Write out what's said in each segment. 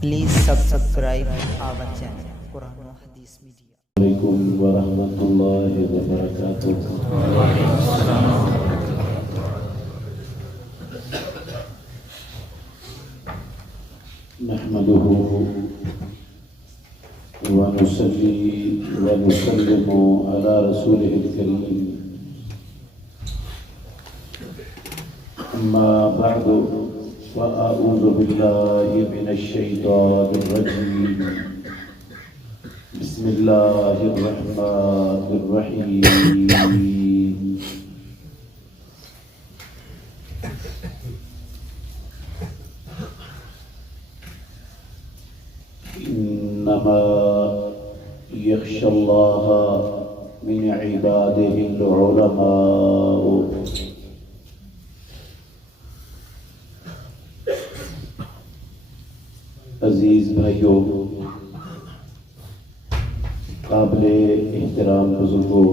Please subscribe our channel Quran و Hadith Media. علیکم ورحمۃ اللہ وبرکاتہ۔ نحمده ونصلي ونسلم على رسوله الكريم، أما بعد فأعوذ بالله من الشيطان الرجيم، بسم الله الرحمن الرحيم۔ إنما يخشى الله من عباده العلماء۔ عزیز بھائیوں، قابل احترام بزرگوں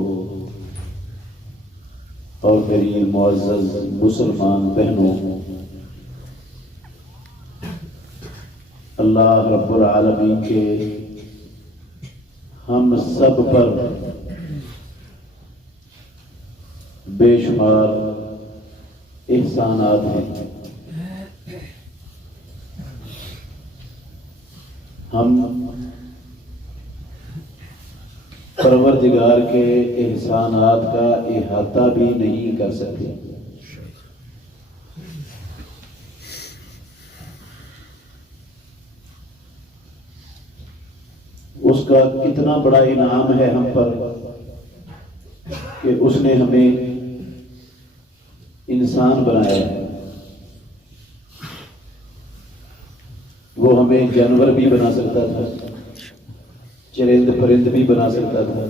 اور میری معزز مسلمان بہنوں، اللہ رب العالمین کے ہم سب پر بے شمار احسانات ہیں۔ ہم پروردگار کے احسانات کا احاطہ بھی نہیں کر سکتے۔ اس کا کتنا بڑا انعام ہے ہم پر کہ اس نے ہمیں انسان بنایا ہے۔ وہ ہمیں جانور بھی بنا سکتا تھا، چرند پرند بھی بنا سکتا تھا،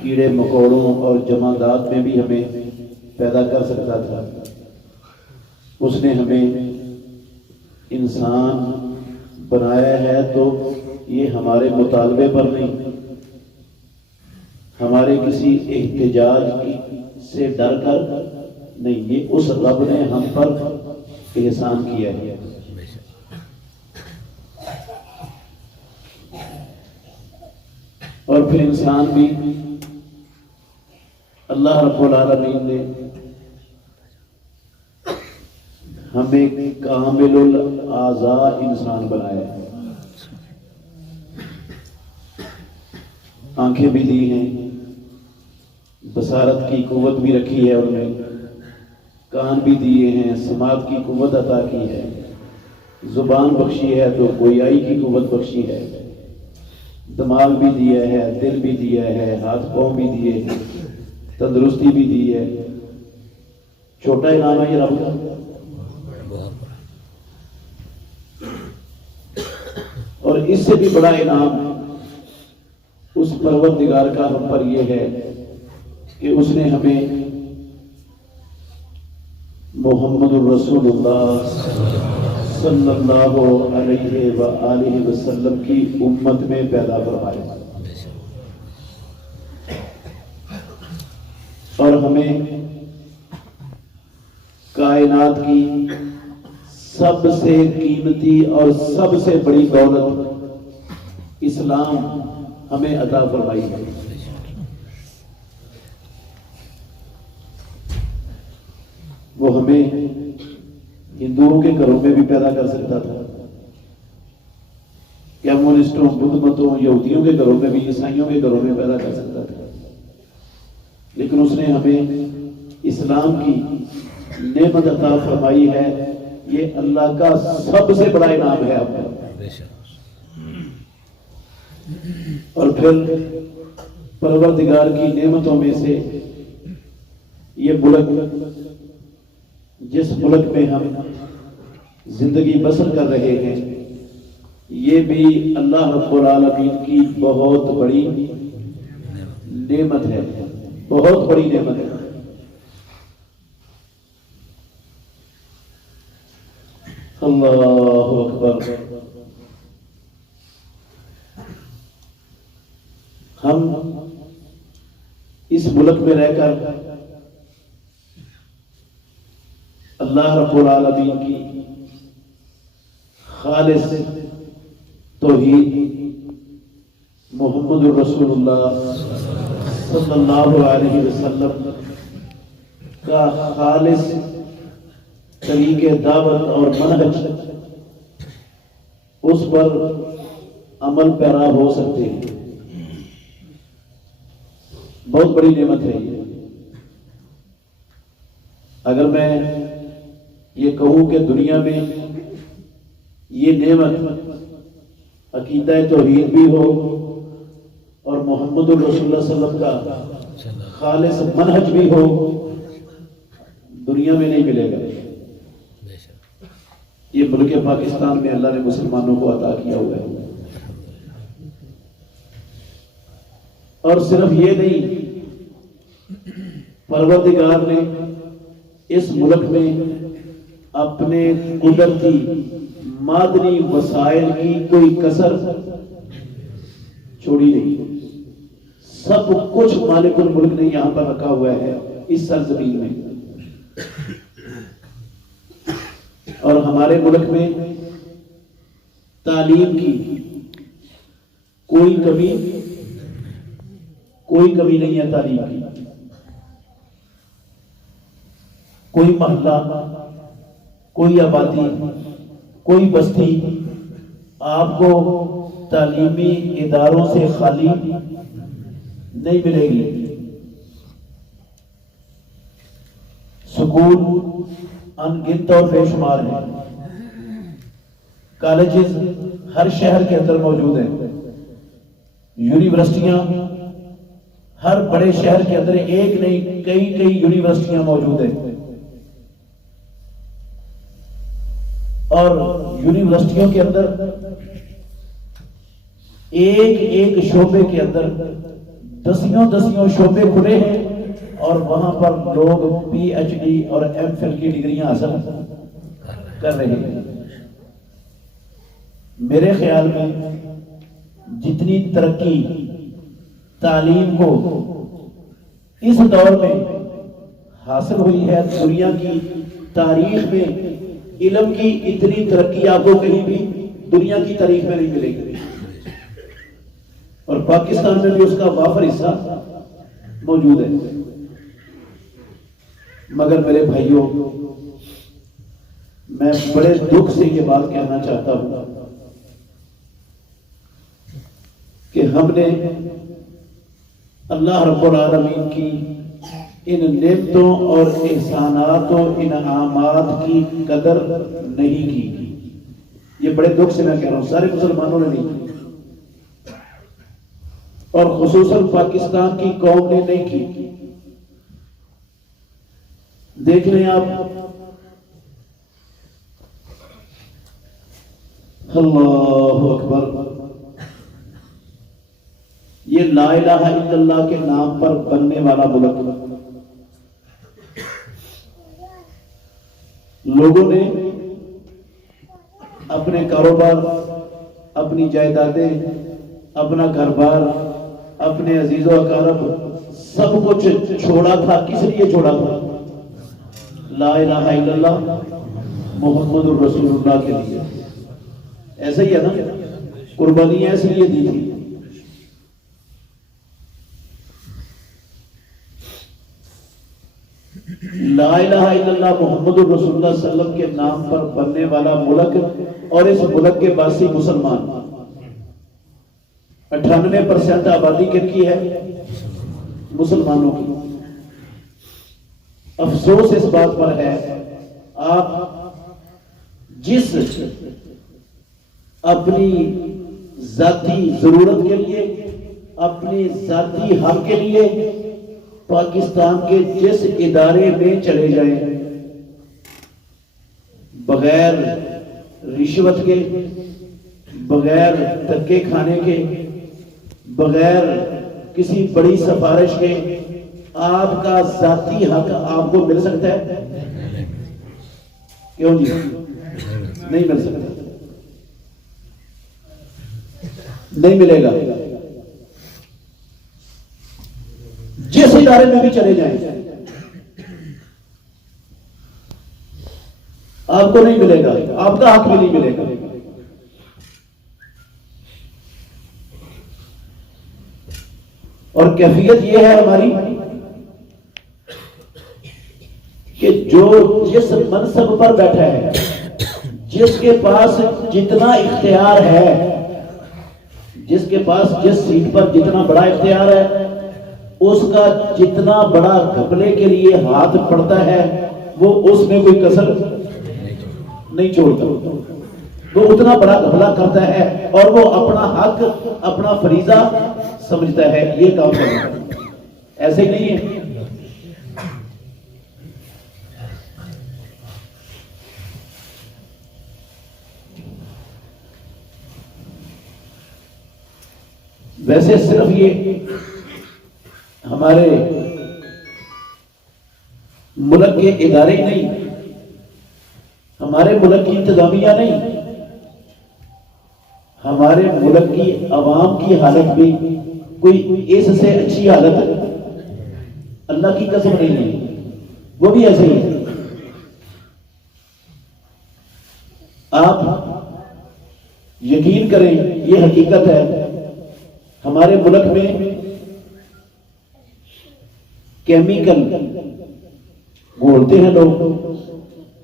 کیڑے مکوڑوں اور جمادات میں بھی ہمیں پیدا کر سکتا تھا۔ اس نے ہمیں انسان بنایا ہے تو یہ ہمارے مطالبے پر نہیں، ہمارے کسی احتجاج سے ڈر کر نہیں، یہ اس رب نے ہم پر احسان کیا ہے۔ اور پھر انسان بھی اللہ رب العالمین نے ہمیں کامل الاعضاء انسان بنایا ہے۔ آنکھیں بھی دی ہیں، بصارت کی قوت بھی رکھی ہے، ان میں کان بھی دیے ہیں، سماعت کی قوت عطا کی ہے، زبان بخشی ہے تو گویائی کی قوت بخشی ہے، دماغ بھی دیا ہے، دل بھی دیا ہے، ہاتھ پاؤں بھی دیے ہیں، تندرستی بھی دی ہے۔ چھوٹا انعام ہے یہ رب کا؟ اور اس سے بھی بڑا انعام اس پروردگار کا ہم پر یہ ہے کہ اس نے ہمیں محمد الرسول اللہ صلی اللہ علیہ وآلہ وسلم کی امت میں پیدا فرمایا، اور ہمیں کائنات کی سب سے قیمتی اور سب سے بڑی دولت اسلام ہمیں عطا فرمائی ہے۔ وہ ہمیں ہندوؤں کے گھروں میں بھی پیدا کر سکتا تھا، کمیونسٹوں، بدھ متوں، یہودیوں کے گھروں میں بھی، عیسائیوں کے گھروں میں پیدا کر سکتا تھا، لیکن اس نے ہمیں اسلام کی نعمت عطا فرمائی ہے۔ یہ اللہ کا سب سے بڑا انعام ہے آپ کا۔ اور پھر پروردگار کی نعمتوں میں سے یہ ملک، جس ملک میں ہم زندگی بسر کر رہے ہیں، یہ بھی اللہ رب العالمین کی بہت بڑی نعمت ہے، بہت بڑی نعمت ہے۔ اللہ اکبر۔ ہم اس ملک میں رہ کر اللہ رب العالمین کی خالص توحید محمد الرسول اللہ صلی اللہ علیہ وسلم کا خالص طریقے دعوت اور منہج اس پر عمل پیرا ہو سکتے ہیں. بہت بڑی نعمت ہے یہ. اگر میں یہ کہوں کہ دنیا میں یہ نعمت عقیدہ توحید بھی ہو اور محمد الرسول اللہ صلی اللہ علیہ وسلم کا خالص منہج بھی ہو, دنیا میں نہیں ملے گا. یہ ملک پاکستان میں اللہ نے مسلمانوں کو عطا کیا ہوا ہے. اور صرف یہ نہیں, پروردگار نے اس ملک میں اپنے قدرتی معدنی وسائل کی کوئی کسر چھوڑی نہیں. سب کچھ مالک الملک نے یہاں پر رکھا ہوا ہے اس سرزمین میں. اور ہمارے ملک میں تعلیم کی کوئی کمی نہیں ہے. تعلیم کی کوئی محلہ, کوئی آبادی, کوئی بستی آپ کو تعلیمی اداروں سے خالی نہیں ملے گی. سکول ان گنت اور بے شمار ہیں. کالجز ہر شہر کے اندر موجود ہیں. یونیورسٹیاں ہر بڑے شہر کے اندر ایک نہیں کئی یونیورسٹیاں موجود ہیں. اور یونیورسٹیوں کے اندر ایک شعبے کے اندر دسیوں شعبے کھلے ہیں اور وہاں پر لوگ پی ایچ ڈی اور ایم فل کی ڈگریاں حاصل کر رہے ہیں. میرے خیال میں جتنی ترقی تعلیم کو اس دور میں حاصل ہوئی ہے, دنیا کی تاریخ میں علم کی اتنی ترقی آپ کو کہیں بھی دنیا کی تاریخ میں نہیں ملے گی. اور پاکستان میں بھی اس کا وافر حصہ موجود ہے. مگر میرے بھائیوں, میں بڑے دکھ سے یہ بات کہنا چاہتا ہوں کہ ہم نے اللہ رب العالمین کی ان نعمتوں اور احسانات و انعامات کی قدر نہیں کی. یہ بڑے دکھ سے میں کہہ رہا ہوں, سارے مسلمانوں نے نہیں کی اور خصوصاً پاکستان کی قوم نے نہیں کی. دیکھ لیں آپ, اللہ اکبر, یہ لا الہ الا اللہ کے نام پر بننے والا ملک, لوگوں نے اپنے کاروبار, اپنی جائیدادیں, اپنا گھر بار, اپنے عزیز و اقارب سب کچھ چھوڑا تھا. کس لیے چھوڑا تھا؟ لا الہ الا اللہ محمد الرسول اللہ کے لیے. ایسا ہی ہے نا, قربانی ایسے لیے دی تھی. لا الہ الا اللہ محمد الرسول اللہ صلی اللہ علیہ وسلم کے نام پر بننے والا ملک اور اس ملک کے باسی مسلمان, 98% آبادی کن کی ہے؟ مسلمانوں کی. افسوس اس بات پر ہے, آپ جس اپنی ذاتی ضرورت کے لیے, اپنی ذاتی حق کے لیے پاکستان کے جس ادارے میں چلے جائیں, بغیر رشوت کے, بغیر دھکے کھانے کے, بغیر کسی بڑی سفارش کے آپ کا ذاتی حق آپ کو مل سکتا ہے؟ کیوں جی نہیں مل سکتا, نہیں ملے گا. جس ادارے میں بھی چلے جائیں آپ کو نہیں ملے گا, آپ کا حق بھی نہیں ملے گا. اور کیفیت یہ ہے ہماری کہ جو جس منصب پر بیٹھا ہے، جس کے پاس جتنا اختیار ہے، جس کے پاس جس سیٹ پر جتنا بڑا اختیار ہے، اس کا جتنا بڑا گھپلے کے لیے ہاتھ پڑتا ہے وہ اس میں کوئی کسر نہیں چھوڑتا، وہ اتنا بڑا گھپلا کرتا ہے اور وہ اپنا حق اپنا فریضہ سمجھتا ہے یہ کام کرنا ہے۔ ایسے ہی نہیں ہے۔ ویسے صرف یہ ہمارے ملک کے ادارے ہی نہیں، ہمارے ملک کی انتظامیہ نہیں، ہمارے ملک کی عوام کی حالت بھی کوئی اس سے اچھی حالت اللہ کی قسم نہیں ہے، وہ بھی ایسے ہی ہے۔ آپ یقین کریں یہ حقیقت ہے، ہمارے ملک میں کیمیکل گھولتے ہیں لوگ،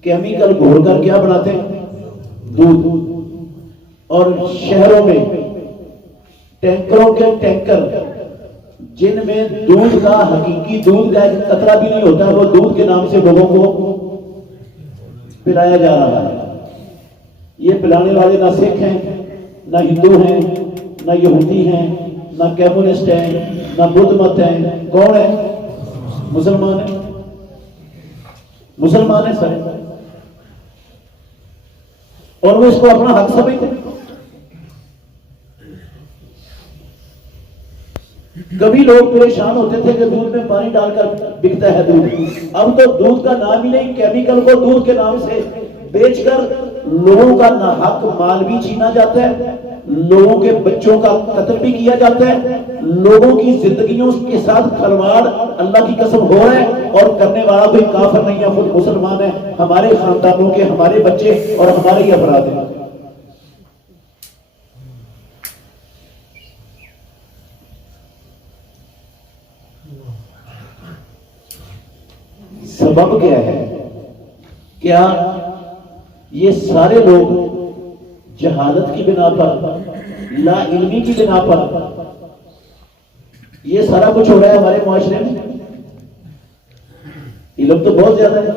کیمیکل گھول کر کیا بناتے ہیں؟ دودھ۔ اور شہروں میں ٹینکروں کے ٹینکر جن میں دودھ کا حقیقی دودھ کا ایک قطرہ بھی نہیں ہوتا، وہ دودھ کے نام سے لوگوں کو پلایا جا رہا ہے۔ یہ پلانے والے نہ سکھ ہیں، نہ ہندو ہیں، نہ یہودی ہیں، نہ کمیونسٹ ہیں، نہ بدھ مت ہیں، کون ہے؟ مسلمان ہیں، مسلمان ہیں سر، اور وہ اس کو اپنا حق سمجھتے ہیں۔ کبھی لوگ پریشان ہوتے تھے کہ دودھ میں پانی ڈال کر بکتا ہے دودھ، اب تو دودھ کا نام ہی نہیں، کیمیکل کو دودھ کے نام سے بیچ کر لوگوں کا ناحق مال بھی چھینا جاتا ہے، لوگوں کے بچوں کا قتل بھی کیا جاتا ہے، لوگوں کی زندگیوں کے ساتھ کھلواڑ اللہ کی قسم ہو رہا ہے، اور کرنے والا کوئی کافر نہیں ہے، خود مسلمان ہے، ہمارے خاندانوں کے ہمارے بچے اور ہمارے ہی افراد ہیں۔ سبب کیا ہے؟ کیا یہ سارے لوگ جہالت کی بنا پر، لا علمی کی بنا پر یہ سارا کچھ ہو رہا ہے ہمارے معاشرے میں؟ علم تو بہت زیادہ ہے،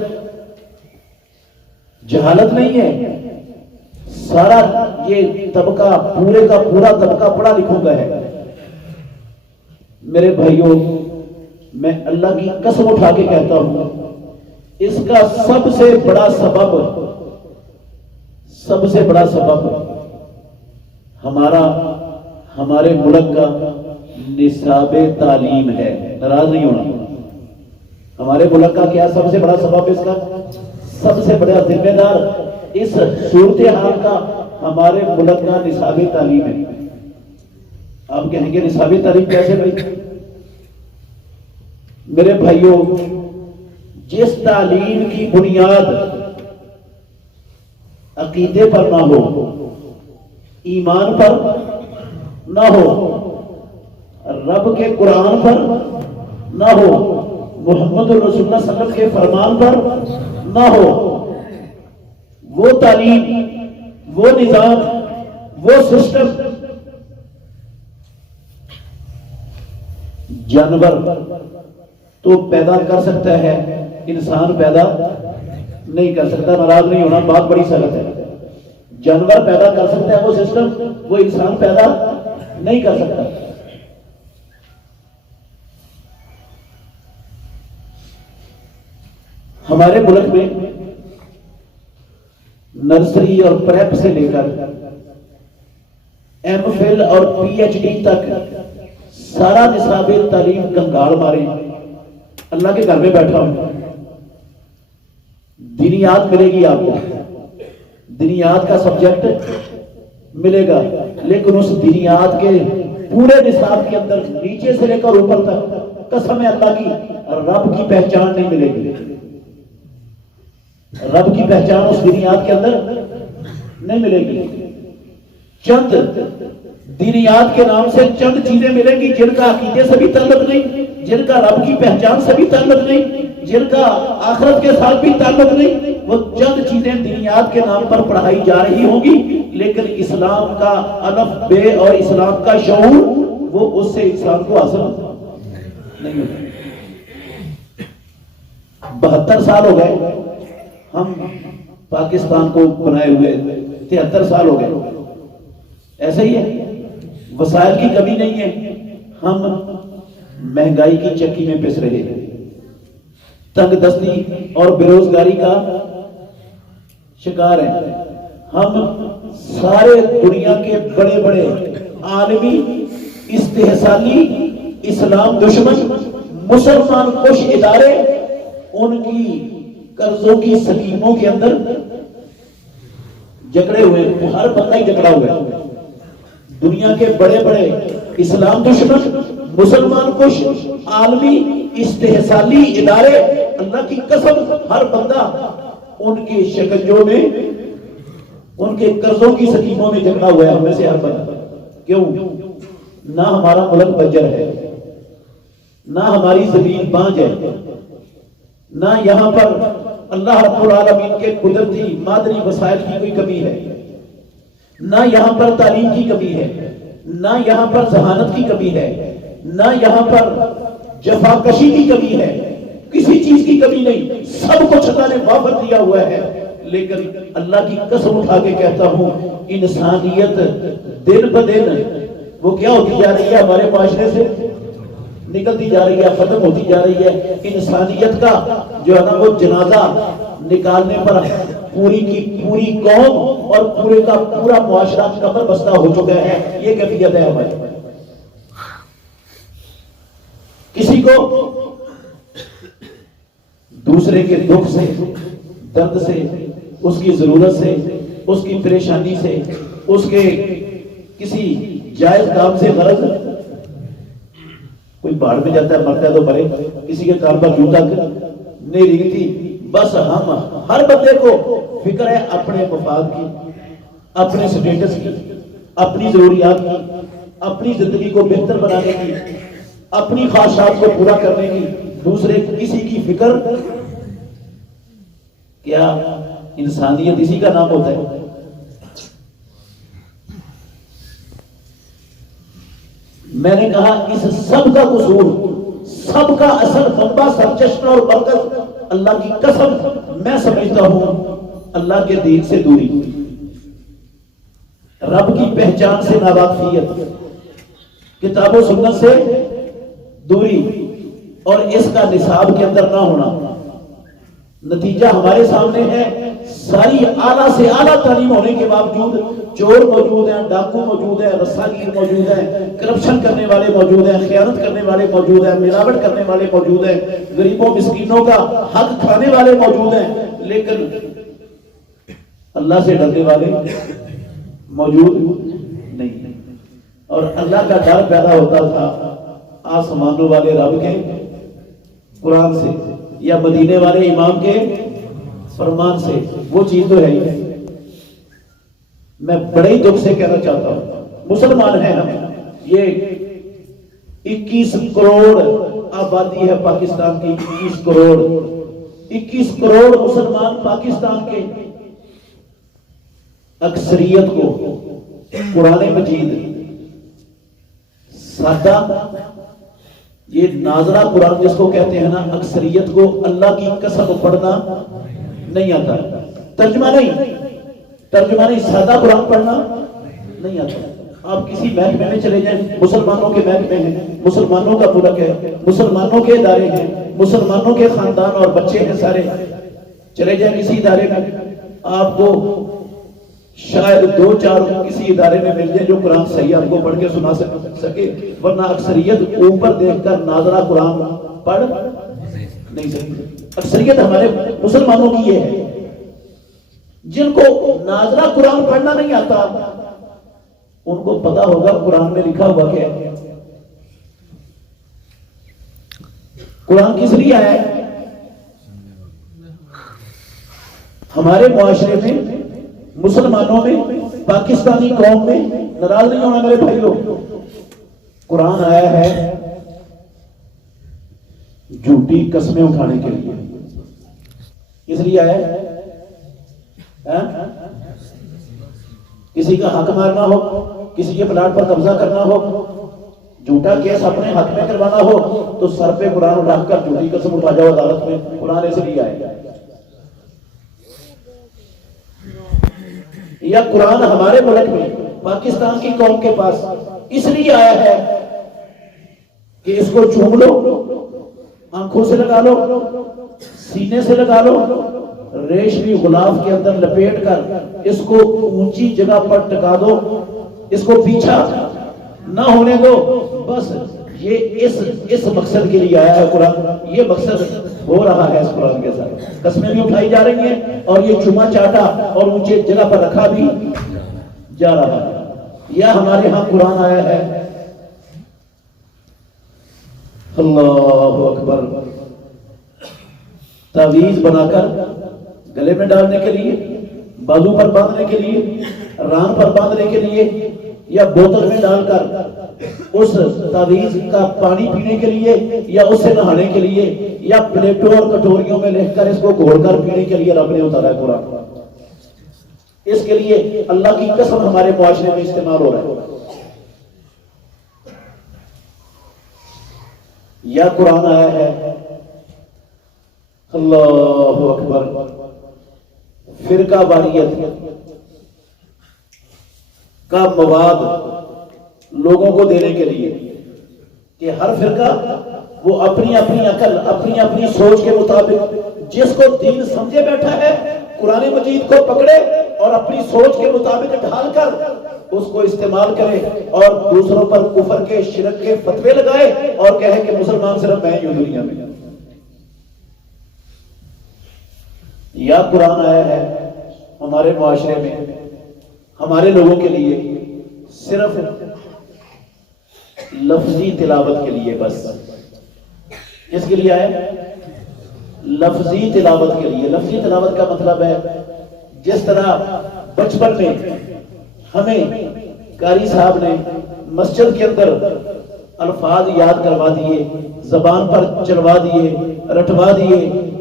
جہالت نہیں ہے۔ سارا یہ طبقہ، پورے کا پورا طبقہ پڑھا لکھوں کا ہے۔ میرے بھائیوں، میں اللہ کی قسم اٹھا کے کہتا ہوں، اس کا سب سے بڑا سبب ہمارے ملک کا نصاب تعلیم ہے۔ ناراض نہیں ہونا، ہمارے ملک کا کیا سب سے بڑا سبب؟ اس کا سب سے بڑا ذمہ دار اس صورتحال کا ہمارے ملک کا نصاب تعلیم ہے۔ آپ کہیں گے نصاب تعلیم کیسے بھائی؟ میرے بھائیوں، جس تعلیم کی بنیاد عقیدے پر نہ ہو، ایمان پر نہ ہو، رب کے قرآن پر نہ ہو، محمد رسول اللہ صلی اللہ علیہ وسلم کے فرمان پر نہ ہو، وہ تعلیم، وہ نظام، وہ سسٹم جانور تو پیدا کر سکتا ہے، انسان پیدا نہیں کر سکتا۔ ناراض نہیں ہونا، بات بڑی سخت ہے۔ جانور پیدا کر سکتا ہے وہ سسٹم، وہ انسان پیدا نہیں کر سکتا۔ ہمارے ملک میں نرسری اور پریپ سے لے کر ایم فل اور پی ایچ ڈی تک سارا نصاب تعلیم کنگال مارے۔ اللہ کے گھر میں بیٹھا ہوں، دینیات ملے گی آپ کو، دینیات کا سبجیکٹ ملے گا، لیکن اس دینیات کے پورے نصاب کے اندر نیچے سے لے کر اوپر تک قسم اللہ کی رب کی پہچان نہیں ملے گی۔ رب کی پہچان اس دینیات کے اندر نہیں ملے گی۔ چند دینیات کے نام سے چند چیزیں ملیں گی جن کا عقیدے سے بھی تعلق نہیں، جن کا رب کی پہچان سے بھی تعلق نہیں، جن کا آخرت کے ساتھ بھی تعلق نہیں، وہ چند چیزیں دینیات کے نام پر پڑھائی جا رہی ہوں گی، لیکن اسلام کا الف بے اور اسلام کا شعور وہ اس سے انسان کو حاصل نہیں ہوتا۔ 72 سال ہو گئے ہم پاکستان کو بنائے ہوئے، 73 سال ہو گئے، ایسا ہی ہے، وسائل کی کمی نہیں ہے، ہم مہنگائی کی چکی میں پس رہے ہیں، تنگ دستی اور بیروزگاری کا شکار ہیں، ہم سارے دنیا کے بڑے بڑے عالمی استحصالی اسلام دشمن مسلمان کش ادارے ان کی قرضوں کی سکیموں کے اندر جکڑے ہوئے، ہر بندہ ہی جکڑا ہوا ہے۔ دنیا کے بڑے بڑے اسلام دشمن مسلمان کش عالمی استحصالی ادارے، اللہ کی قسم ہر بندہ ان کے شکنجوں میں، ان کے قرضوں کی سکیموں میں جکڑا ہوا ہے، ہم میں سے ہر بندہ۔ کیوں؟ نہ ہمارا ملک بنجر ہے، نہ ہماری زمین بانج ہے، نہ یہاں پر اللہ رب العالمین کے قدرتی مادری وسائل کی کوئی کمی ہے، نہ یہاں پر تعلیم کی کمی ہے، نہ یہاں پر ذہانت کی کمی ہے، نہ یہاں پر جفاکشی کی کمی ہے، کسی چیز کی کمی نہیں، سب کچھ اللہ نے وافر دیا ہوا ہے۔ لیکن اللہ کی قسم اٹھا کے کہتا ہوں، انسانیت دن بدن وہ کیا ہوتی جا رہی ہے، ہمارے معاشرے سے نکلتی جا رہی ہے، ختم ہوتی جا رہی ہے۔ انسانیت کا جو ہے نا وہ جنازہ نکالنے پر پوری کی پوری قوم اور پورے کا پورا معاشرہ کمر بستہ ہو چکا ہے، یہ کیفیت ہے ہماری۔ کسی کو دوسرے کے دکھ سے، درد سے، اس کی ضرورت سے، اس کی پریشانی سے، اس کے کسی جائز کام سے غرض، کوئی باڑ میں جاتا ہے مرتا ہے تو مرے، کسی کے کام پر جوتا نہیں رگتی، بس ہم ہر بندے کو فکر ہے اپنے مفاد کی، اپنے سٹیٹس کی، اپنی ضروریات کی، اپنی زندگی کو بہتر بنانے کی، اپنی خواہشات کو پورا کرنے کی، دوسرے کسی کی فکر۔ کیا انسانیت اسی کا نام ہوتا ہے؟ میں نے کہا اس سب کا قصور، سب کا اصل منبع، سرچشمہ اور مرکز اللہ کی قسم میں سمجھتا ہوں اللہ کے دین سے دوری، رب کی پہچان سے ناواقفیت، کتاب و سنت سے دوری، اور اس کا نصاب کے اندر نہ ہونا۔ نتیجہ ہمارے سامنے ہے، ساری اعلیٰ سے اعلیٰ تعلیم ہونے کے باوجود چور موجود ہیں، ڈاکو موجود ہیں، رساگیر موجود ہیں، کرپشن کرنے والے موجود ہیں، خیانت کرنے والے موجود ہیں، ملاوٹ کرنے والے موجود ہیں، غریبوں مسکینوں کا حق کھانے والے موجود ہیں، لیکن اللہ سے ڈرنے والے موجود نہیں۔ اور اللہ کا ڈر پیدا ہوتا تھا آسمانوں والے رب کے قرآن سے یا مدینے والے امام کے فرمان سے، وہ چیز تو ہے ہی۔ میں بڑے ہی دکھ سے کہنا چاہتا ہوں، مسلمان ہیں ہم، یہ 21 کروڑ آبادی ہے پاکستان کی، 21 کروڑ مسلمان پاکستان کے، اکثریت کو قرآن مجید سادہ، یہ ناظرہ قرآن جس کو کہتے ہیں نا، اکثریت کو اللہ کی قسم پڑھنا نہیں آتا، ترجمہ نہیں، سادہ قرآن پڑھنا نہیں آتا۔ آپ کسی محکمے میں چلے جائیں، مسلمانوں کے محکمے ہیں، مسلمانوں کا ملک ہے، مسلمانوں کے ادارے ہیں، مسلمانوں کے خاندان اور بچے ہیں سارے، چلے جائیں کسی ادارے میں، آپ کو شاید 2-4 کسی ادارے میں مل جائے جو قرآن صحیح آپ کو پڑھ کے سنا سکے، ورنہ اکثریت اوپر دیکھ کر ناظرہ قرآن پڑھ نہیں سکتی۔ اکثریت ہمارے مسلمانوں کی یہ ہے، جن کو ناظرہ قرآن پڑھنا نہیں آتا، ان کو پتا ہوگا قرآن میں لکھا ہوا کیا ہے، قرآن کس لیے آیا ہے۔ ہمارے معاشرے میں، مسلمانوں میں، پاکستانی قوم میں ناراض نہیں ہونا میرے بھائیوں. قرآن آیا ہے جھوٹی قسمیں اٹھانے کے لیے. اس لیے آیا ہے کسی کا حق مارنا ہو, کسی کے پلاٹ پر قبضہ کرنا ہو, جھوٹا کیس اپنے حق میں کروانا ہو تو سر پہ قرآن رکھ کر جھوٹی قسم اٹھا جاؤ عدالت میں. قرآن اس لیے آئے گا. یا قرآن ہمارے ملک میں پاکستان کی قوم کے پاس اس لیے آیا ہے کہ اس کو چوم لو, آنکھوں سے لگا لو, سینے سے لگا لو, ریشمی غلاف کے اندر لپیٹ کر اس کو اونچی جگہ پر ٹکا دو, اس کو پیچھا نہ ہونے دو. بس یہ اس مقصد کے لیے آیا ہے قرآن. یہ مقصد ہو رہا ہے اس قرآن کے ساتھ. قسمیں بھی اٹھائی جا رہی ہیں اور یہ چوما چاٹا اور اونچے جگہ پر رکھا بھی جا رہا ہے. یا ہمارے ہاں قرآن آیا ہے اللہ اکبر تعویذ بنا کر گلے میں ڈالنے کے لیے, بازو پر باندھنے کے لیے, ران پر باندھنے کے لیے, یا بوتل میں ڈال کر اس تعویذ کا پانی پینے کے لیے, یا اس سے نہانے کے لیے, یا پلیٹوں اور کٹوریوں میں لکھ کر اس کو گھول کر پینے کے لیے رب نے اتارا ہے قرآن. اس کے لیے اللہ کی قسم ہمارے معاشرے میں استعمال ہو رہا ہے. یا قرآن آیا ہے اللہ اکبر فرقہ واریت کا مواد لوگوں کو دینے کے لیے کہ ہر فرقہ وہ اپنی اپنی عقل, اپنی اپنی سوچ کے مطابق جس کو دین سمجھے بیٹھا ہے قرآن مجید کو پکڑے اور اپنی سوچ کے مطابق ڈھال کر اس کو استعمال کرے اور دوسروں پر کفر کے, شرک کے فتوے لگائے اور کہے کہ مسلمان صرف میں ہی ہوں دنیا میں. یا قرآن آیا ہے ہمارے معاشرے میں ہمارے لوگوں کے لیے صرف لفظی تلاوت کے لیے. بس اس کے لیے آیا لفظی تلاوت کے لیے. لفظی تلاوت کا مطلب ہے جس طرح بچپن میں ہمیں قاری صاحب نے مسجد کے اندر الفاظ یاد کروا دیے, زبان پر چڑھوا دیے, رٹوا دیے,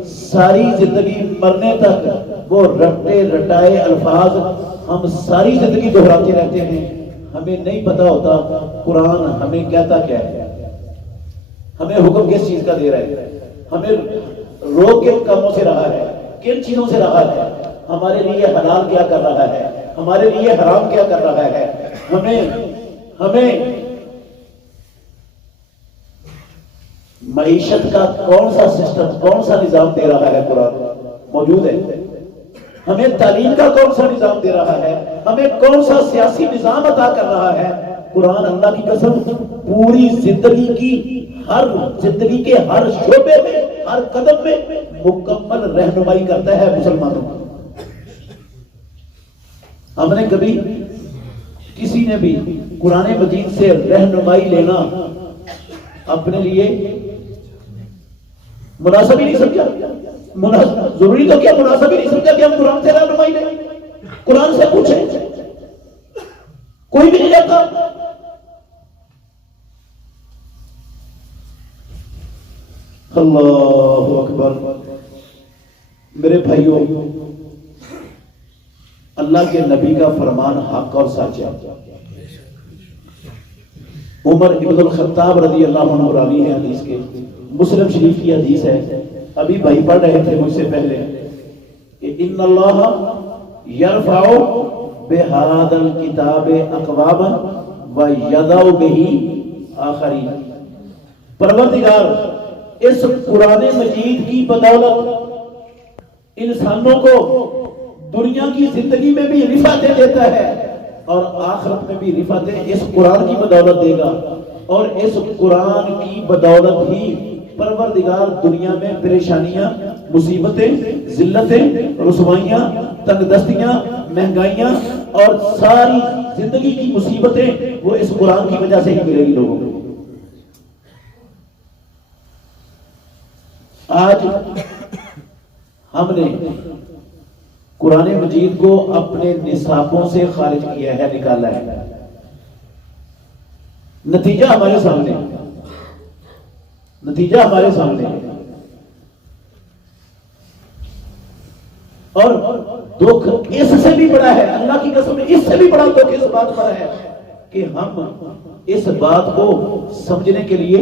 ساری زندگی مرنے تک وہ رٹے رٹائے الفاظ ہم ساری زندگی دہراتے رہتے ہیں. ہمیں نہیں پتا ہوتا قرآن ہمیں کہتا کیا ہے, ہمیں حکم کس چیز کا دے رہا ہے, ہمیں روک کن کاموں سے رہا ہے, کن چیزوں سے رہا ہے, ہمارے لیے حلال کیا کر رہا ہے, ہمارے لیے حرام کیا کر رہا ہے, ہمیں معیشت کا کون سا سسٹم, کون سا نظام دے رہا ہے قرآن موجود ہے. ہمیں تعلیم کا کون سا نظام دے رہا ہے, ہمیں کون سا سیاسی نظام عطا کر رہا ہے. قرآن اللہ کی قسم پوری زندگی کے ہر شعبے میں, ہر قدم میں مکمل رہنمائی کرتا ہے مسلمانوں کو. ہم نے کبھی کسی نے بھی قرآن مجید سے رہنمائی لینا اپنے لیے مناسب ہی نہیں سمجھا. ضروری تو کیا مناسب ہی نہیں سمجھا کہ ہم قرآن سے رہنمائی لیں, قرآن سے پوچھیں. کوئی بھی نہیں جاتا. اللہ اکبر میرے بھائیوں, اللہ کے نبی کا فرمان حق اور سچ ہے. عمر ابن الخطاب رضی اللہ عنہ راوی ہے حدیث کے, مسلم شریف کی حدیث ہے. ابھی بھائی پڑھ رہے تھے مجھ سے پہلے کہ ان اللہ یرفع بہذا الکتاب اقواما ویضع بہ آخرین. پروردگار اس قرآن مجید کی بدولت انسانوں کو دنیا کی زندگی میں بھی رفعتیں دیتا ہے اور آخرت میں بھی رفعتیں اس قرآن کی بدولت دے گا. اور اس قرآن کی بدولت ہی پروردگار دنیا میں پریشانیاں, مصیبتیں, ذلتیں, رسوائیاں, تنگ دستیاں, مہنگائیاں اور ساری زندگی کی مصیبتیں وہ اس قرآن کی وجہ سے ہی ملے گی لوگوں کو. آج ہم نے قرآن مجید کو اپنے نصابوں سے خارج کیا ہے, نکالا ہے. نتیجہ ہمارے سامنے ہے، نتیجہ ہمارے سامنے ہے۔ اور دکھ اس سے بھی بڑا ہے، اللہ کی قسم اس سے بھی بڑا دکھ اس بات پر ہے کہ ہم اس بات کو سمجھنے کے لیے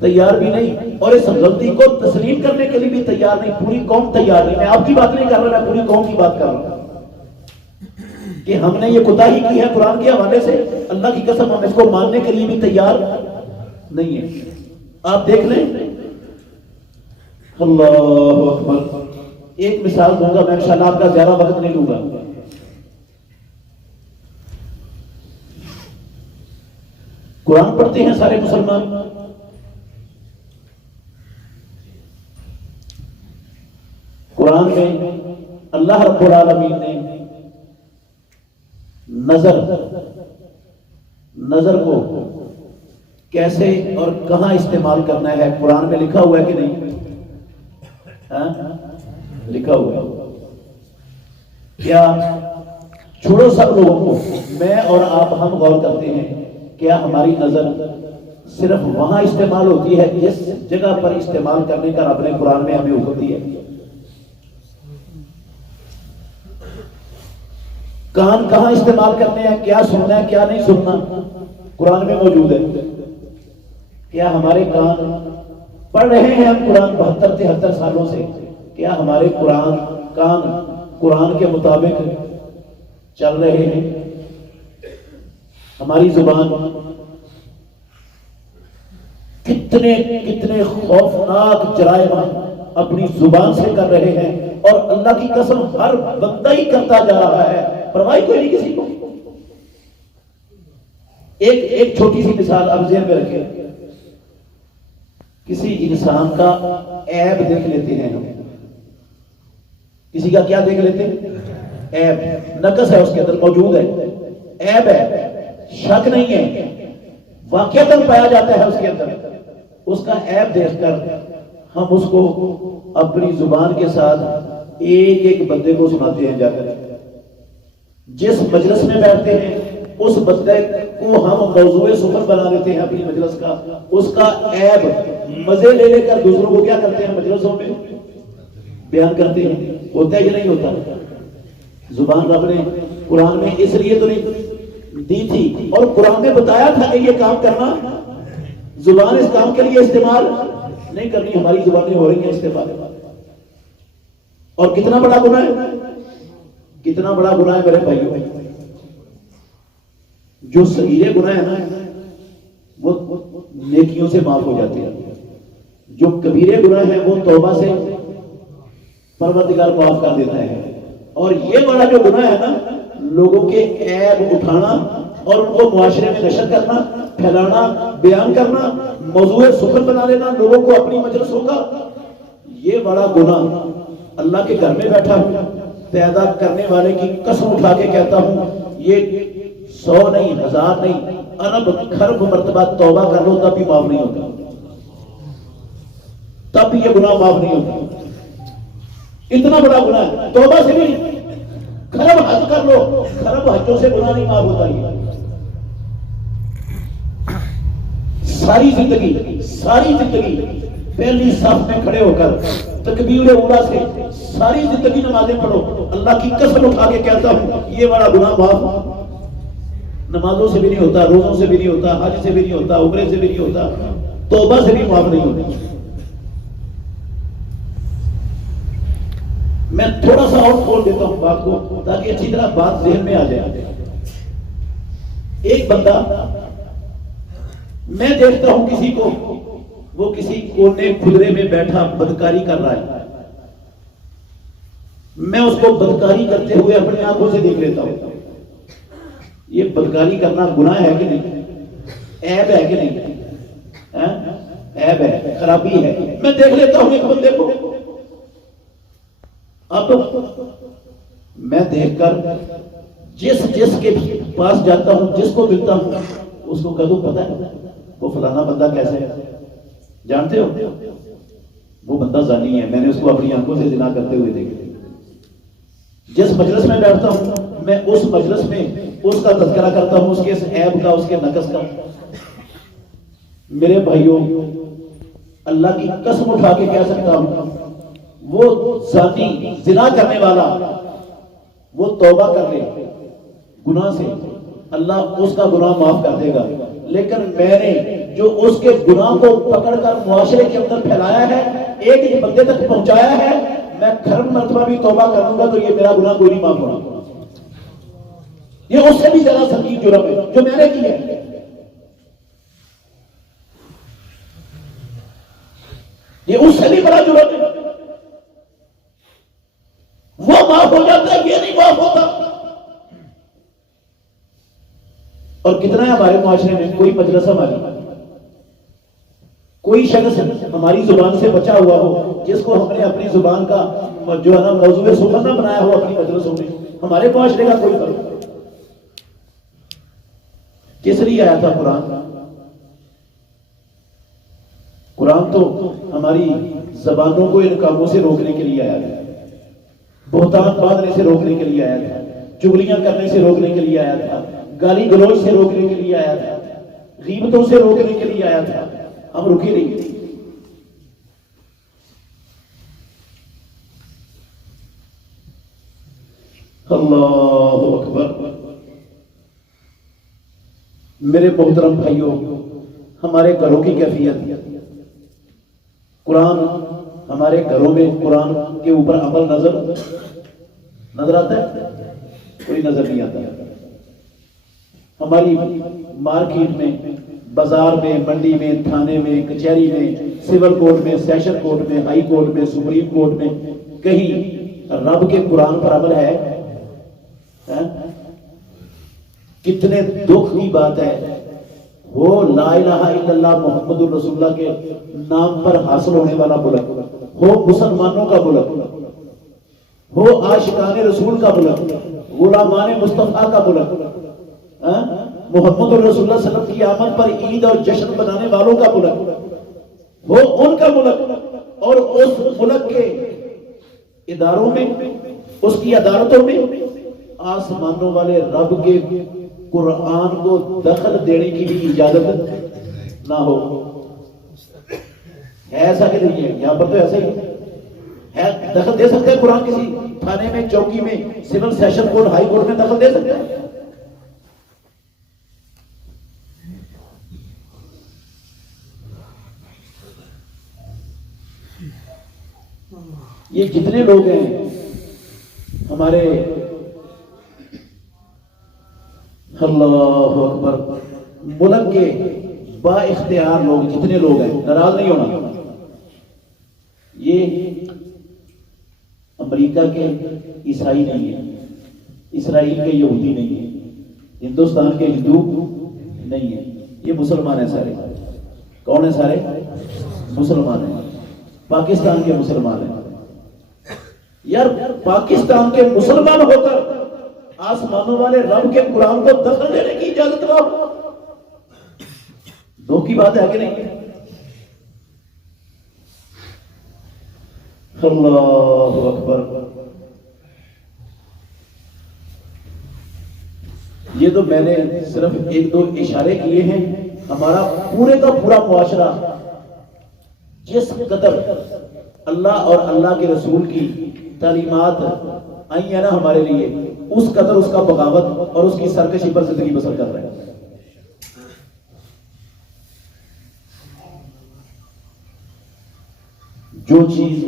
تیار بھی نہیں اور اس غلطی کو تسلیم کرنے کے لیے بھی تیار نہیں۔ پوری قوم تیار نہیں، میں آپ کی بات نہیں کر رہا، میں پوری قوم کی بات کر رہا ہوں کہ ہم نے یہ کوتاہی کی ہے قرآن کے حوالے سے، اللہ کی قسم ہم اس کو ماننے کے لیے بھی تیار نہیں ہے۔ آپ دیکھ لیں، اللہ اکبر، ایک مثال دوں گا میں، انشاءاللہ آپ کا زیادہ وقت نہیں لوں گا۔ قرآن پڑھتے ہیں سارے مسلمان، قرآن میں اللہ رب العالمین نے نظر کو کیسے اور کہاں استعمال کرنا ہے قرآن میں لکھا ہوا ہے کہ نہیں؟ ہاں؟ لکھا ہوا ہے۔ کیا چھوڑو سب لوگوں کو، میں اور آپ ہم غور کرتے ہیں، کیا ہماری نظر صرف وہاں استعمال ہوتی ہے جس جگہ پر استعمال کرنے کا رب نے قرآن میں ہمیں حکم دیا ہے؟ کان کہاں استعمال کرنے ہیں، کیا سننا ہے کیا نہیں سننا قرآن میں موجود ہے۔ کیا ہمارے کان پڑھ رہے ہیں ہم قرآن 72-73 سالوں سے، کیا ہمارے کان قرآن کے مطابق چل رہے ہیں؟ ہماری زبان کتنے خوفناک جرائم اپنی زبان سے کر رہے ہیں، اور اللہ کی قسم ہر بندہ ہی کرتا جا رہا ہے، پرواہ کوئی نہیں کسی کو۔ ایک چھوٹی سی مثال اب ذہن میں رکھیں، کسی انسان کا عیب دیکھ لیتے ہیں ہم، کسی کا کیا دیکھ لیتے ہیں؟ عیب، نقص ہے اس کے اندر موجود ہے، عیب ہے، شک نہیں ہے، واقعتاً پایا جاتا ہے اس کے اندر، اس کا عیب دیکھ کر ہم اس کو اپنی زبان کے ساتھ ایک بندے کو سناتے ہیں، جا کر جس مجلس میں بیٹھتے ہیں اس بندے کو ہم موضوع سخن بنا لیتے ہیں اپنی مجلس کا، اس کا عیب مزے لے لے کر دوسروں کو کیا کرتے ہیں مجلسوں میں بیان کرتے ہیں۔ ہوتا ہے یا نہیں ہوتا؟ زبان رب نے قرآن میں اس لیے تو نہیں دی تھی، اور قرآن نے بتایا تھا کہ یہ کام کرنا، زبان اس کام کے لیے استعمال نہیں کرنی، ہماری زبانیں ہو رہی ہیں استعمال، اور کتنا بڑا گناہ ہے، کتنا بڑا گناہ ہے میرے بھائیوں۔ جو صغیرے گناہ ہے نا وہ نیکیوں سے معاف ہو جاتے ہیں، جو کبیرے گناہ ہیں وہ توبہ سے پروردگار معاف کر دیتا ہے، اور یہ بڑا جو گناہ ہے نا لوگوں کے عیب اٹھانا اور ان کو معاشرے میں نشر کرنا، پھیلانا، بیان کرنا، موضوع سخن بنا لینا لوگوں کو اپنی مجلسوں کا، یہ بڑا گناہ اللہ کے گھر میں بیٹھا ہوں پیدا کرنے والے کی قسم اٹھا کے کہتا ہوں، یہ 100 نہیں، 1000 نہیں، ارب خرب مرتبہ توبہ کر لو تب بھی معاف نہیں ہوتا، تب بھی یہ گناہ معاف نہیں ہوتا، اتنا بڑا گناہ ہے۔ توبہ سے بھی خرب حج کر لو، خرب حجوں سے گناہ نہیں معاف ہوتا۔ یہ ساری زندگی پہلی صف میں کھڑے ہو کر تکبیر اولا سے ساری زندگی نمازیں پڑھو، اللہ کی قسم اٹھا کے کہتا ہوں یہ بڑا گناہ معاف نمازوں سے بھی نہیں ہوتا، روزوں سے بھی نہیں ہوتا، حج سے بھی نہیں ہوتا، عمرے سے بھی نہیں ہوتا، توبہ سے بھی معاف نہیں ہوتا۔ میں تھوڑا سا اور کھول دیتا ہوں بات کو تاکہ اچھی طرح بات ذہن میں آ جائے۔ ایک بندہ، میں دیکھتا ہوں کسی کو، وہ کسی کونے کھدرے میں بیٹھا بدکاری کر رہا ہے، میں اس کو بدکاری کرتے ہوئے اپنی آنکھوں سے دیکھ لیتا ہوں۔ یہ بدکاری کرنا گناہ ہے کہ نہیں؟ عیب ہے کہ نہیں؟ عیب ہے، خرابی ہے۔ میں دیکھ لیتا ہوں ایک بندے کو، اب میں دیکھ کر جس کے پاس جاتا ہوں، جس کو ملتا ہوں، اس کو کہہ دوں پتہ ہے وہ فلانا بندہ کیسے ہے، جانتے ہو وہ بندہ زانی ہے، میں نے اس کو اپنی آنکھوں سے زنا کرتے ہوئے دیکھا۔ جس مجلس میں بیٹھتا ہوں میں اس مجلس میں اس کا تذکرہ کرتا ہوں، اس کے عیب کا، اس کے نقص کا، میرے بھائیوں، اللہ کی قسم اٹھا کے کہہ سکتا ہوں، وہ زانی، زنا کرنے والا، وہ توبہ کر لے گناہ سے، اللہ اس کا گناہ معاف کر دے گا. لیکن میں نے جو اس کے گناہ کو پکڑ کر معاشرے کے اندر پھیلایا ہے، ایک ایک بندے تک پہنچایا ہے، میں کھرب مرتبہ بھی توبہ کروں گا تو یہ میرا گناہ کوئی نہیں معاف ہونا. یہ اس سے بھی زیادہ سنگین جرم ہے جو میں نے کی ہے. یہ اس سے بھی بڑا جرم ہے. وہ معاف ہو جاتا ہے، یہ نہیں معاف ہوتا. اور کتنا ہے ہمارے معاشرے میں کوئی مجلس ہماری، کوئی شخص ہماری زبان سے بچا ہوا ہو جس کو ہم نے اپنی زبان کا جو ہے نا موضوع سخن نہ بنایا ہو اپنی مجلسوں میں. ہمارے معاشرے کا کوئی فرق. کس لیے آیا تھا قرآن؟ قرآن تو ہماری زبانوں کو ان کاموں سے روکنے کے لیے آیا تھا، بہتان باندھنے سے روکنے کے لیے آیا تھا، چغلیاں کرنے سے روکنے کے لیے آیا تھا، گالی گلوچ سے روکنے کے لیے آیا تھا، غیبتوں سے روکنے کے لیے آیا تھا. ہم رکے نہیں. اللہ اکبر. میرے محترم بھائیوں، ہمارے گھروں کی کیفیت، قرآن ہمارے گھروں میں قرآن کے اوپر عمل نظر آتا ہے؟ کوئی نظر نہیں آتا. ہماری مارکیٹ میں، بازار میں، منڈی میں، تھانے میں، کچہری میں، سول کورٹ میں، سیشن کورٹ میں، ہائی کورٹ میں، سپریم کورٹ میں، کہیں رب کے قرآن پر عمل ہے؟ کتنے دکھ کی بات ہے. وہ لا الہ الا اللہ محمد الرسول اللہ کے نام پر حاصل ہونے والا ملک ہو، مسلمانوں کا ملک ہو، عاشقان رسول کا ملک، غلامان مصطفیٰ کا ملک، محمد الرسول اللہ صلی اللہ علیہ وسلم کی آمد پر عید اور جشن بنانے والوں کا ملک ہو، ان کا ملک. اور اس ملک کے اداروں میں، اس کی عدالتوں میں آسمانوں والے رب کے قرآن کو دخل دینے کی بھی اجازت نہ ہو. ہے ایسا کہ نہیں ہے؟ یہاں پر تو ایسا ہی ہے. دخل دے سکتے ہیں قرآن کسی تھانے میں، چوکی میں، civil session court, high court میں دخل دے سکتے ہیں؟ یہ جتنے لوگ ہیں ہمارے، اللہ اکبر، ملک کے با اختیار لوگ جتنے لوگ ہیں، ناراض نہیں ہونا، یہ امریکہ کے عیسائی نہیں ہیں، اسرائیل کے یہودی نہیں ہیں، ہندوستان کے ہندو نہیں ہیں، یہ مسلمان ہیں سارے. کون ہیں سارے؟ مسلمان ہیں. پاکستان کے مسلمان ہیں. یار پاکستان کے مسلمان ہو کر آسمانوں والے رب کے قرآن کو دخل دینے کی اجازت نہ ہو، دو کی بات ہے کہ نہیں؟ اللہ اکبر. یہ تو میں نے صرف ایک دو اشارے کیے ہیں. ہمارا پورے کا پورا معاشرہ جس قدر اللہ اور اللہ کے رسول کی تعلیمات آئی ہیں نا ہمارے لیے، اس قدر اس کا بغاوت اور اس کی سرکشی پر زندگی بسر کر رہے ہیں. جو چیز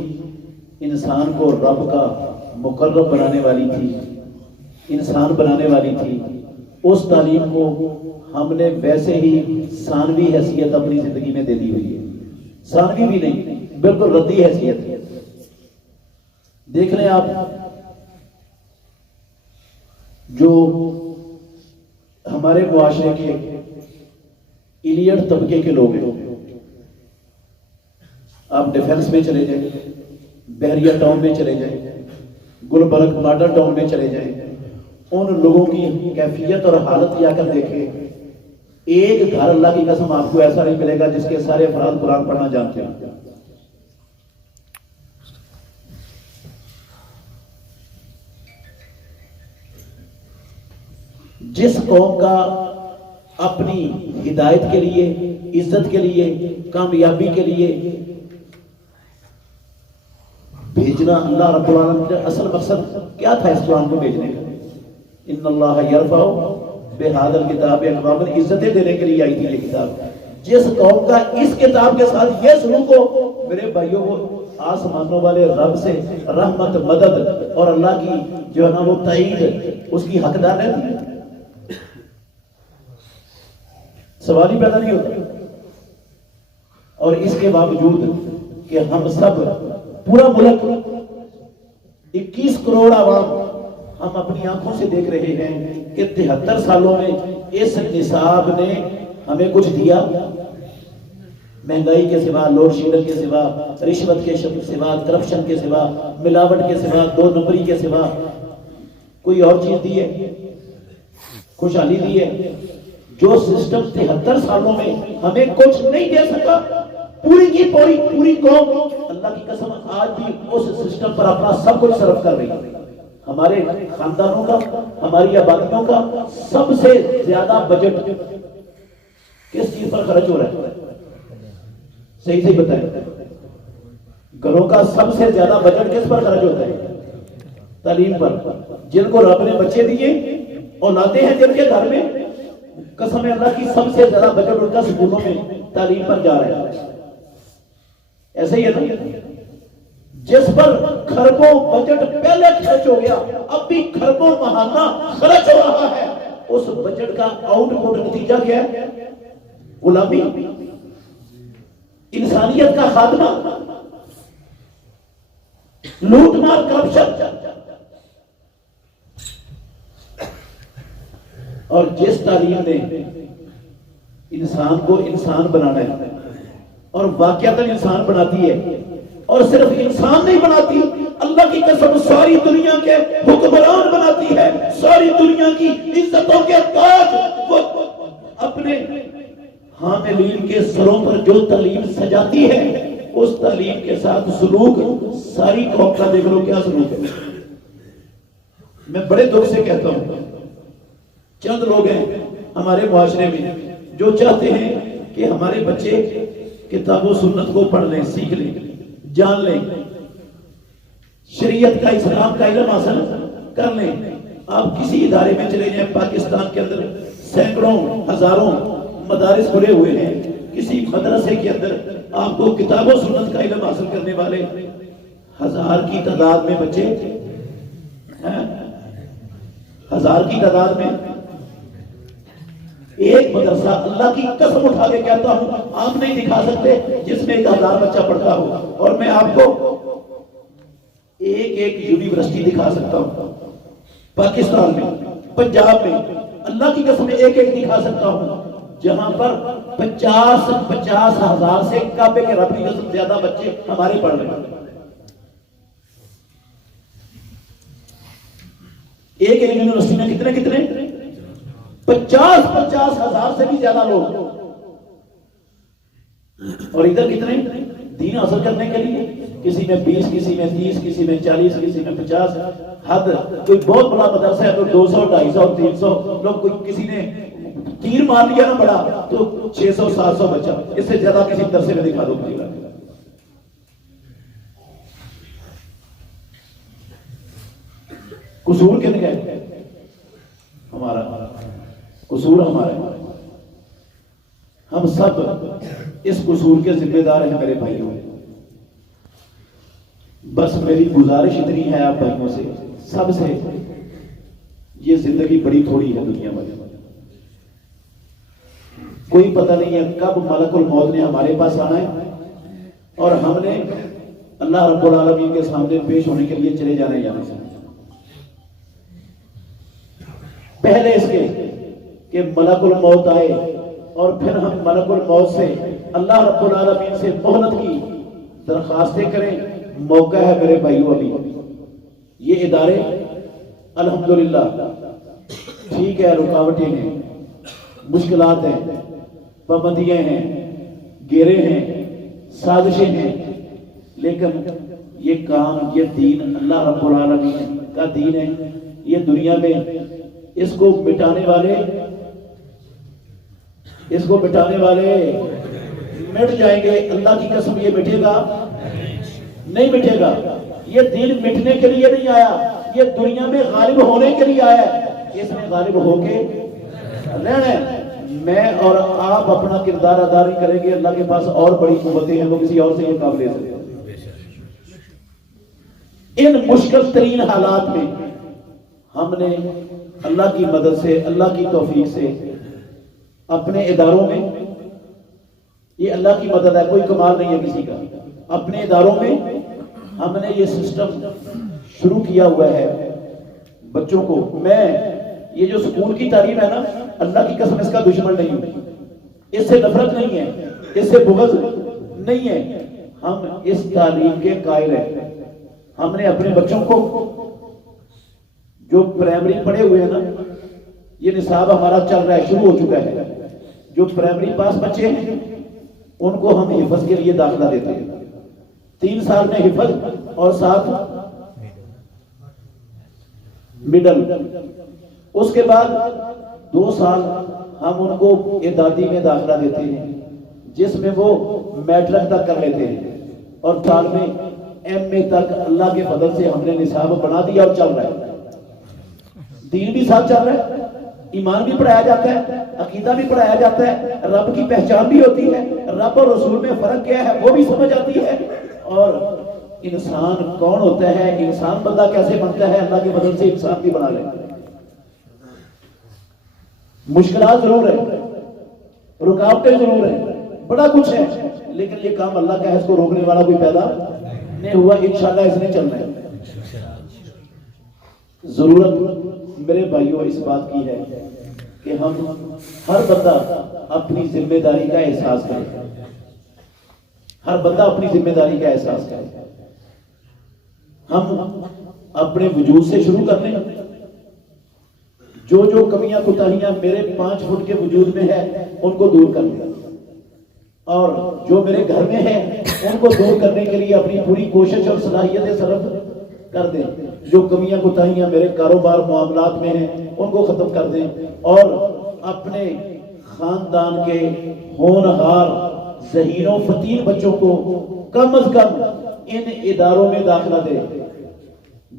انسان کو رب کا مقرب بنانے والی تھی، انسان بنانے والی تھی، اس تعلیم کو ہم نے ویسے ہی ثانوی حیثیت اپنی زندگی میں دے دی ہوئی ہے. ثانوی بھی نہیں، بالکل ردی حیثیت. دیکھ لیں آپ، جو ہمارے معاشرے کے ایلیٹ طبقے کے لوگ ہیں، آپ ڈیفنس میں چلے جائیں، بحریہ ٹاؤن میں چلے جائیں، گلبرگ ماڈل ٹاؤن میں چلے جائیں، ان لوگوں کی کیفیت اور حالت جا کر دیکھیں. ایک گھر اللہ کی قسم آپ کو ایسا نہیں ملے گا جس کے سارے افراد قرآن پڑھنا جانتے ہیں. جس قوم کا اپنی ہدایت کے لیے عزت کے لیے، کامیابی کے لیے بھیجنا اللہ رب العالمین کا اصل مقصد کیا تھا اس قرآن کو بھیجنے کا؟ ان اللہ یرفع بہذا الکتاب اقواما، عزتیں دینے کے لیے آئی تھی یہ کتاب۔ جس قوم کا اس کتاب کے ساتھ یہ سلوک ہو، میرے بھائیوں، وہ آسمانوں والے رب سے رحمت، مدد اور اللہ کی جو ہے نا وہ تائید اس کی حقدار ہے۔ سوال ہی پیدا نہیں ہوتا۔ اور اس کے باوجود کہ ہم سب پورا ملک 21 کروڑ عوام ہم اپنی آنکھوں سے دیکھ رہے ہیں کہ 73 سالوں میں اس نصاب نے ہمیں کچھ دیا؟ مہنگائی کے سوا، لوڈ شیڈنگ کے سوا، رشوت کے سوا، کرپشن کے سوا، ملاوٹ کے سوا، 2 نمبری کے سوا کوئی اور چیز دی ہے؟ خوشحالی دی ہے؟ جو سسٹم 73 سالوں میں ہمیں کچھ نہیں دے سکا، پوری کی پوری قوم اللہ کی قسم آج بھی اس سسٹم پر اپنا سب کچھ صرف کر رہی ہے۔ ہمارے خاندانوں کا، ہماری آبادیوں کا سب سے زیادہ بجٹ کس چیز پر خرچ ہو رہا ہے؟ صحیح سے بتائیں، گھروں کا سب سے زیادہ بجٹ کس پر خرچ ہوتا ہے؟ تعلیم پر۔ جن کو رب نے بچے دیے، اولادیں ہیں جن کے گھر میں، قسم اللہ کی سب سے زیادہ بجٹ ان کا سکولوں میں تعلیم پر جا رہا ہے۔ ایسے ہی ہے نا؟ جس پر کھربوں بجٹ پہلے خرچ ہو گیا، اب بھی کھربوں ماہانہ خرچ ہو رہا ہے، اس بجٹ کا آؤٹ پٹ نتیجہ کیا ہے؟ غلامی، انسانیت کا خاتمہ، لوٹ مار، کرپشن۔ اور جس تعلیم نے انسان کو انسان بنانا ہے اور واقعتاً انسان بناتی ہے، اور صرف انسان نہیں بناتی، اللہ کی قسم ساری دنیا کے حکمران بناتی ہے، ساری دنیا کی عزتوں کے تاج وہ اپنے حاملین کے سروں پر جو تعلیم سجاتی ہے، اس تعلیم کے ساتھ سلوک ساری قوم کا دیکھ لو کیا سلوک ہے۔ میں بڑے دکھ سے کہتا ہوں، چند لوگ ہیں ہمارے معاشرے میں جو چاہتے ہیں کہ ہمارے بچے کتاب و سنت کو پڑھ لیں، سیکھ لیں، جان لیں، شریعت کا، اسلام کا علم حاصل کر لیں۔ آپ کسی ادارے میں چلے جائیں، پاکستان کے اندر سینکڑوں ہزاروں مدارس کھلے ہوئے ہیں، کسی مدرسے کے اندر آپ کو کتاب و سنت کا علم حاصل کرنے والے 1000 کی تعداد میں بچے ہیں، 1000 کی تعداد میں ایک مدرسہ، اللہ کی قسم اٹھا کے کہتا ہوں، آپ نہیں دکھا سکتے جس میں 1000 بچہ پڑھتا ہو، اور میں آپ کو ایک یونیورسٹی دکھا سکتا ہوں پاکستان میں، پنجاب میں، اللہ کی قسم ایک دکھا سکتا ہوں جہاں پر 50,000 سے کعبے کے رب کی قسم زیادہ بچے ہمارے پڑھ رہے ہیں۔ ایک یونیورسٹی میں کتنے 50,000 سے بھی زیادہ لوگ، اور ادھر کتنے دین حاصل کرنے کے لیے، کسی میں 20، کسی میں 30، کسی میں 40، کسی میں 50، حد کوئی بہت بڑا مدرسہ ہے تو 200، 250، 300 لوگ، کوئی کسی نے تیر مار لیا نا بڑا تو 600، 700 بچہ، اس سے زیادہ کسی مدرسے میں دکھا دو مجھے۔ قصور کن کا ہے؟ ہمارا قصور، ہمارا، ہم سب اس قصور کے ذمہ دار ہیں میرے بھائیوں۔ بس میری گزارش اتنی ہے آپ بھائیوں سے، سب سے، یہ زندگی بڑی تھوڑی ہے دنیا میں، کوئی پتہ نہیں ہے کب ملک الموت نے ہمارے پاس آنا ہے اور ہم نے اللہ رب العالمین کے سامنے پیش ہونے کے لیے چلے جانا ہے یہاں سے۔ پہلے اس کے کہ ملک الموت آئے اور پھر ہم ملک الموت سے اللہ رب العالمین سے مہلت کی درخواستیں کریں، موقع ہے میرے بھائیوں۔ ابھی یہ ادارے الحمدللہ ٹھیک ہے، رکاوٹیں ہیں، مشکلات ہیں، پابندیاں ہیں، گیرے ہیں، سازشیں ہیں، لیکن یہ کام، یہ دین اللہ رب العالمین کا دین ہے۔ یہ دنیا میں اس کو مٹانے والے اس کو مٹانے والے مٹ جائیں گے، اللہ کی قسم یہ مٹے گا نہیں مٹے گا۔ یہ دین مٹنے کے لیے نہیں آیا، یہ دنیا میں غالب ہونے کے لیے آیا ہے، اس میں غالب ہو کے رہنا ہے۔ میں اور آپ اپنا کردار ادا نہیں کریں گے، اللہ کے پاس اور بڑی قوتیں ہیں، وہ کسی اور سے یہ کام لے سکتے ہیں۔ ان مشکل ترین حالات میں ہم نے اللہ کی مدد سے، اللہ کی توفیق سے اپنے اداروں میں، یہ اللہ کی مدد ہے، کوئی کمال نہیں ہے کسی کا، اپنے اداروں میں ہم نے یہ سسٹم شروع کیا ہوا ہے بچوں کو۔ میں یہ جو سکول کی تعلیم ہے نا، اللہ کی قسم اس کا دشمن نہیں ہوں، اس سے نفرت نہیں ہے، اس سے بغض نہیں ہے، ہم اس تعلیم کے قائل ہیں۔ ہم نے اپنے بچوں کو جو پرائمری پڑھے ہوئے ہیں نا، یہ نصاب ہمارا چل رہا ہے، شروع ہو چکا ہے، جو پرائمری پاس بچے ہیں ان کو ہم حفظ کے لیے داخلہ دیتے ہیں، 3 سال میں حفظ اور 7 مڈل، اس کے بعد 2 سال ہم ان کو اعدادی میں داخلہ دیتے ہیں جس میں وہ میٹرک تک کر لیتے ہیں، اور سال میں ایم اے تک اللہ کے فضل سے ہم نے نصاب بنا دیا اور چل رہا ہے۔ دین بھی ساتھ چل رہا ہے، ایمان بھی پڑھایا جاتا ہے، عقیدہ بھی پڑھایا جاتا ہے، رب کی پہچان بھی ہوتی ہے، رب اور رسول میں فرق کیا ہے وہ بھی سمجھ آتی ہے، اور انسان کون ہوتا ہے، انسان بندہ کیسے بنتا ہے، اللہ کے فضل سے انسان بھی بنا لے۔ مشکلات ضرور ہے، رکاوٹیں ضرور ہیں، بڑا کچھ ہے، لیکن یہ کام اللہ کا ہے، اس کو روکنے والا کوئی پیدا نہیں ہوا، انشاءاللہ اس نے چلنا ہے۔ ضرورت میرے بھائیوں اس بات کی ہے کہ ہم ہر بندہ اپنی ذمہ داری کا احساس کرے، ہر بندہ اپنی ذمہ داری کا احساس کرے۔ ہم اپنے وجود سے شروع کر لیں، جو کمیاں کوتاہیاں میرے 5 فٹ کے وجود میں ہے ان کو دور کر لیں، اور جو میرے گھر میں ہے ان کو دور کرنے کے لیے اپنی پوری کوشش اور صلاحیتیں صرف کر دیں۔ جو کمیاں کوتاہیاں میرے کاروبار معاملات میں ہیں ان کو ختم کر دیں، اور اپنے خاندان کے ہونہار ذہین و فتیل بچوں کو کم از کم ان اداروں میں داخلہ دیں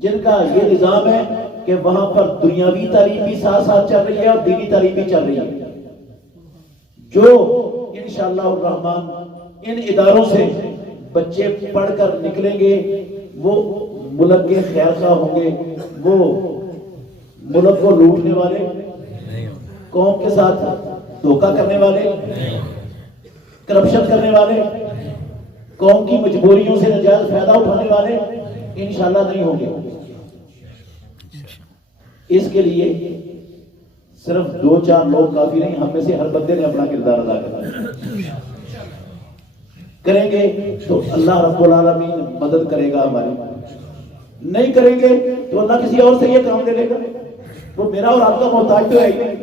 جن کا یہ نظام ہے کہ وہاں پر دنیاوی تعلیم بھی ساتھ ساتھ چل رہی ہے اور دینی تعلیم بھی چل رہی ہے۔ جو انشاءاللہ الرحمن ان اداروں سے بچے پڑھ کر نکلیں گے وہ ملک کے خیر خواہ ہوں گے، وہ ملک کو لوٹنے والے، قوم کے ساتھ دھوکہ کرنے والے، کرپشن کرنے والے، قوم کی مجبوریوں سے ناجائز فائدہ اٹھانے والے انشاءاللہ نہیں ہوں گے۔ اس کے لیے صرف 2-4 لوگ کافی نہیں، ہم میں سے ہر بندے نے اپنا کردار ادا کرنا کریں گے تو اللہ رب العالمین مدد کرے گا ہماری، نہیں کریں گے تو اللہ کسی اور سے یہ کام لے لے گا۔ وہ میرا اور آپ کا محتاج تو ہے ہی نہیں،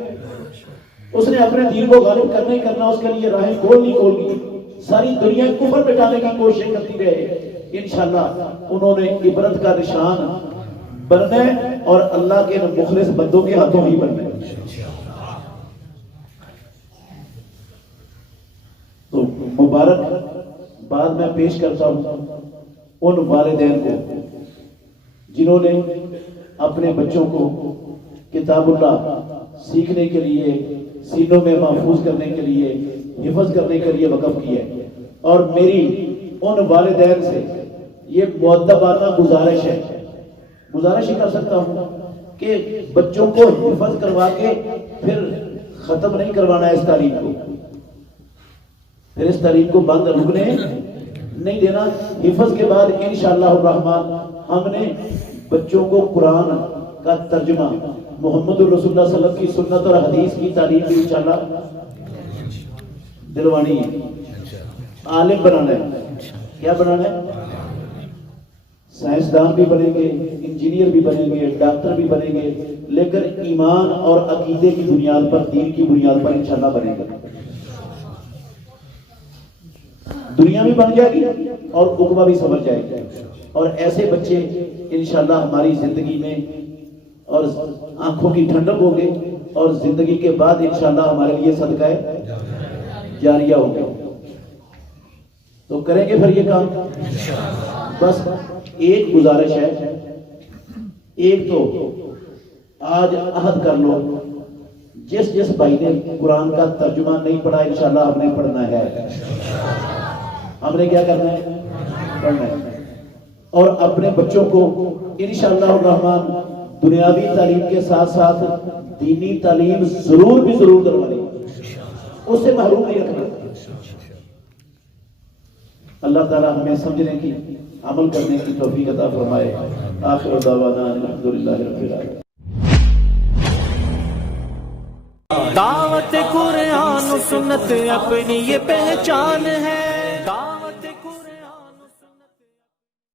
اس نے اپنے دین کو غالب کرنا ہی کرنا، اس کے لیے راہیں کھولنی، ساری دنیا کفر مٹانے کی کوشش کرتی رہے، انشاءاللہ انہوں نے عبرت کا نشان بننا ہے اور اللہ کے مخلص بندوں کے ہاتھوں ہی بننا ہے۔ تو مبارک بعد میں پیش کرتا ہوں ان والدین کو جنہوں نے اپنے بچوں کو کتاب اللہ سیکھنے کے لیے، سینوں میں محفوظ کرنے کے لیے، حفظ کرنے کے لیے وقف کیا ہے، اور میری ان والدین سے یہ مؤدبانہ گزارش ہی کر سکتا ہوں کہ بچوں کو حفظ کروا کے پھر ختم نہیں کروانا ہے اس تعلیم کو، پھر اس تعلیم کو بند رکنے نہیں دینا۔ حفظ کے بعد انشاءاللہ الرحمن ہم نے بچوں کو قرآن کا ترجمہ، محمد الرسول اللہ صلی اللہ علیہ وسلم کی سنت اور حدیث کی تعلیم بھی انشاءاللہ دلوانی ہے، عالم بنانا ہے۔ کیا بنانا ہے؟ سائنسدان بھی بنیں گے، انجینئر بھی بنیں گے، ڈاکٹر بھی بنیں گے، لیکن ایمان اور عقیدے کی بنیاد پر، دین کی بنیاد پر انشاءاللہ بنے گا۔ دنیا بھی بن جائے گی اور عقبہ بھی سمجھ جائے گی، اور ایسے بچے انشاءاللہ ہماری زندگی میں اور آنکھوں کی ٹھنڈک ہوگی، اور زندگی کے بعد انشاءاللہ ہمارے لیے صدقہ ہے جاریہ ہوگی. تو کریں گے پھر یہ کام. بس ایک گزارش ہے، ایک تو آج عہد کر لو، جس بھائی نے قرآن کا ترجمہ نہیں پڑھا انشاءاللہ ہم نے پڑھنا ہے. ہم نے کیا کرنا ہے؟ پڑھنا ہے. اور اپنے بچوں کو انشاءاللہ الرحمن دنیاوی تعلیم کے ساتھ ساتھ دینی تعلیم ضرور دلوانی، اس سے محروم نہیں رکھنا. اللہ تعالی ہمیں سمجھنے کی، عمل کرنے کی توفیق عطا فرمائے. آخر دعوانا الحمدللہ رب العالمین. دعوت قرآن و سنت اپنی یہ پہچان ہے.